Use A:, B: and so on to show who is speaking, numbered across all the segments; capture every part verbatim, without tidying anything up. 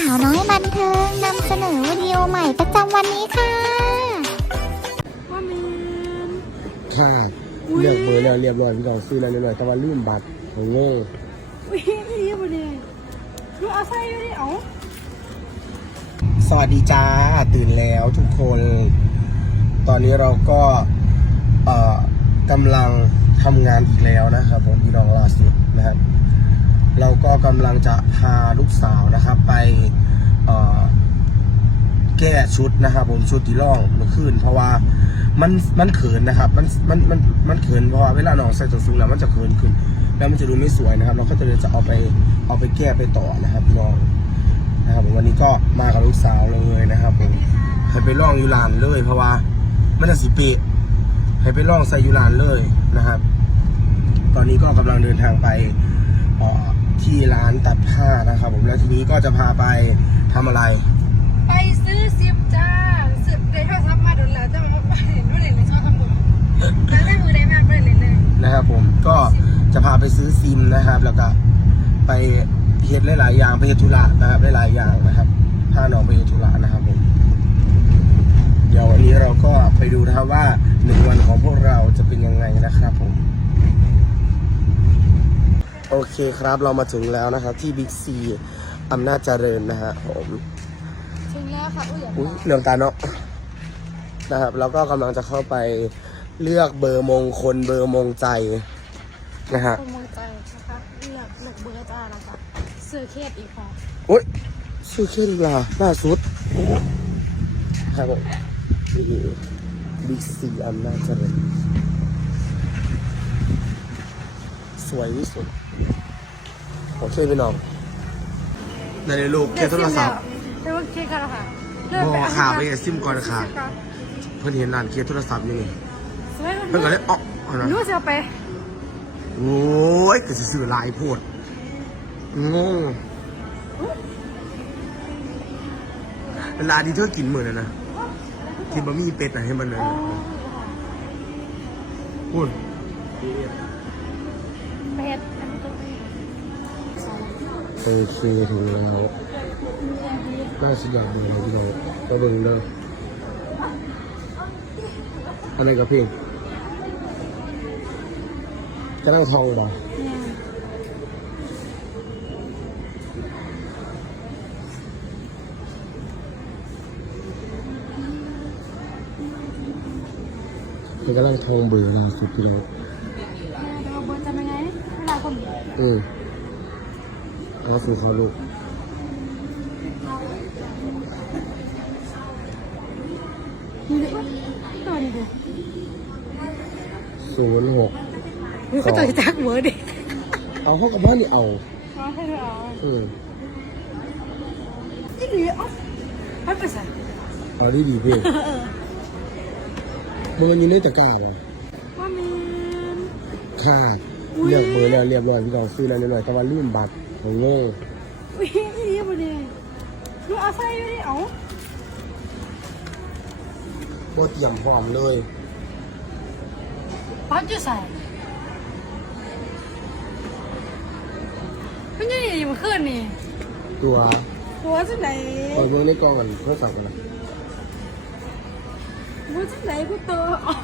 A: าวน้อยบันเทิงนำเสนอวิดีโอใหม่ประจำวันนี้ค่ะ
B: ว่ามีน
C: ค่ะเลือกเบอร์แล้วเรียบร้อยพี่น้องซื้อแล้วเรียบร้อยแต่ว่าลืมบัตรของเงี้ย
B: อุ้ยนี่ยังไม่ได้ดูเอาใส่อยู่ดิเอา
C: สวัสดีจ้าตื่นแล้วทุกคน ตอนนี้เราก็เอ่อกำลังทำงานอีกแล้วนะครับผมพี่น้องล่าสุดนะครับเราก็กำลังจะพาลูกสาวนะครับไปเอ่อแก้ชุดนะครับผมชุดที่ร่องเมื่อคืนเพราะว่ามันมันเขินนะครับมันมันมันมันเขินเพราะว่าเวลาน้องใส่ส้นสูงแล้วมันจะเขินขึ้นแล้วมันจะดูไม่สวยนะครับเราก็จะเลยจะเอาไปเอาไปแก้ไปต่อนะครับน้องนะครับผมวันนี้ก็มากับลูกสาวเลยนะครับผมให้ไปร่องยูรานเลยเพราะว่ามันจะสีเปะให้ไปร่องใส่ยูรานเลยนะครับตอนนี้ก็กำลังเดินทางไปที่ร้านตัดผ้านะครับผมแล้วทีนี้ก็จะพาไปทำอะไร
B: ไปซื้อซิปจ้าซิปได้โทรศัพท์มาโดนแล้วจะมาเห็นว่าเด็กในชอบทำบุญแล้วได้มือได้มากเลยเลยเลย
C: นะครับผมก็จะพาไปซื้อซิมนะครับแล้วก็ไปเฮ็ดหลายๆอย่างไปเฮ็ดธุระนะครับหลายๆอย่างนะครับพาน้องไปเฮ็ดธุระนะครับผมเดี๋ยววันนี้เราก็ไปดูนะครับว่าหนึ่งวันของพวกเราจะเป็นยังไงนะครับผมโอเคครับเรามาถึงแล้วนะครับที่บิ๊กซีอำนาจเจริญนะฮะผม
B: ถึงแล้วค่ะ
C: อุ้ยเหลืองตาเนาะนะครับแล้วก็กำลังจะเข้าไปเลือกเบอร์มงคลเบอร์มงใจนะฮะ
B: เบอร์มงใจนะคะเลือกเลือกเบอร์จ้านะคะซื้อเคสอีกค่ะ
C: อุ้ยซื้อเคสอีกล่ะล่าสุดครับผมบิ๊กซีอำนาจเจริญสวยที่สุดโอเคพี่น้องในในรูปเคสโทรศัพท์
B: เรียกว่าเคสกันแล้วค่ะ
C: บอขาไปซิมก่อนค่ะเพื่อนเห็นร้านเคสโทรศัพท์อยู่นี่เพื่อนก็เลยอ๋อ
B: นู้จะไป
C: โอ้ยก็จะซื้อลายโพดงงเวลาที่เธอกินเหมือนนะนะที่บะหมี่เป็ดนะให้มันเลยพูด
B: เป็ด
C: โอเคถึงแล้วน่าสยามเลยนะพี่น้องก็เบิ่งเลยอะไรกับพี่จะนั่งทองบ่มันกำลังทองเบื่อนะสุดพี่น้อง
B: เราเบื่อจะเป็นไงเวลาคน
C: อืมเอาสู่เขาลูก
B: ตัวนี้ดู
C: ศูนย์หก
B: เขาตัวจักเบอร์ดิ
C: เอาเข้ากับบ้านนี่เอา
B: เอาให้เธอเอา
C: อืม
B: ที่ดีอ๋อให้ไปใส่
C: เอาดีดีเพื่อนมันยังได้ตะกร้าเหรอ
B: ว่ามีน
C: ค่ะเลือกเบอร์แล้วเรียบร้อยพี่น้องซื้อแล้วเรียบร้อยแต่ว่าลืมบัตรของเงี้ย
B: อุ้ยนี่ยังไม่ได้ดูเอาใส่อยู่ดิเอา
C: ก็เตรียมพร้อมเลย
B: ปั๊บจะใส่ไม่ใช่ยังมาขึ้นนี่
C: ตัว
B: ตัวจะไหน
C: เปิดเบอร์ในกล่องกันเพื่อสั่งกันนะ
B: ตัวจะไหนกูเตอ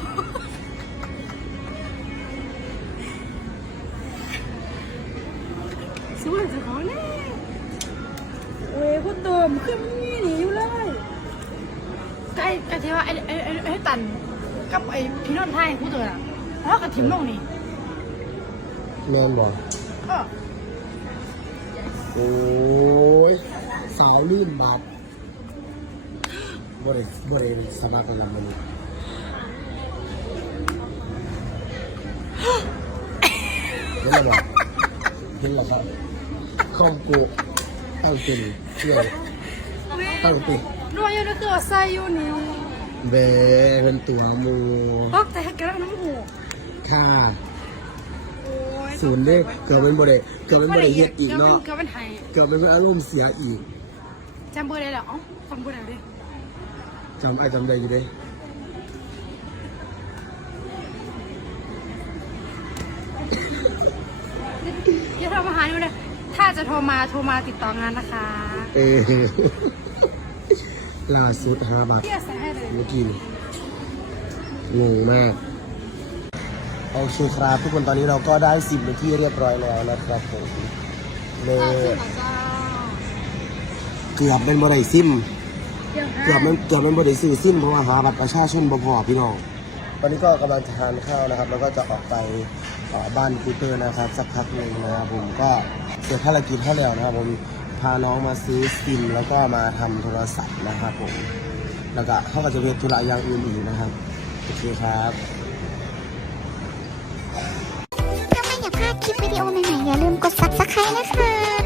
B: สวยจังเขาเนี่ยเว้ยกูเติมขึ้นนี่หนีอยู่เลยไอ้ไอ้ที่ว่าไอ้ไอ้ไอ้ไอ้ตันกับไอ้พี่นนท์ไทยกูเติมอ่ะแล้วกับทิมลงนี่
C: แม่นบ่
B: ก็
C: โอ้ยสาวลื่นบัตรบ่ได้บ่ได้สมัครกันแล้วมันเห็นแล้วบ่เห็นแล้วครับข้องปูตั้งเป็นเชื่อตั้งติด
B: นัวอยู่นี่คือใส่อยู่นี่
C: เบเป็นตัวมู
B: ตกแต่กระน้ำหู
C: ค่ะศูนย์เด้เกิดเป็นบริเกิดเป็นบริเฮ็ดอีกเนาะ
B: เกิดเป็นไห้
C: เกิดเป็นอารมณ์เสียอีก
B: จำเบอร์ได้หรอจำเบอร์ได้ดิ
C: จำไอ้จำได้อยู่เด้
B: อย่าทำอาหารอยู่เลยถ้าจะโทรมาโทรมาติดต่องานนะคะ
C: เออล่าสุดห้าบาท
B: พี่จะใส่ให้เลย
C: เมื่อกี้นี่งงมากโอเคครับทุกคนตอนนี้เราก็ได้สิบนาทีเรียบร้อยแล้วนะครับผมเลยเกือบเป็นบริซิมเกือบเป็นเกือบเป็นบริซื้อซิมเพราะว่าหาบัตรประชาชนบ่พอพี่น้องตอนนี้ก็กำลังจะทานข้าวนะครับแล้วก็จะออกไปเอ่อบ้านคูเตอร์นะครับสักพักหนึ่งนะครับผมก็เสร็จภารกิจให้แล้วนะครับผมพาน้องมาซื้อซิมแล้วก็มาทำโทรศัพท์นะครับผมแล้วก็เขาก็จะเรียนธุระอย่างอื่นอีกนะครับโอเคครับ
A: ถ้าไม่อยากพลาดคลิปวิดีโอใหม่ๆอย่าลืมกด ซับสไครบ์ นะคะ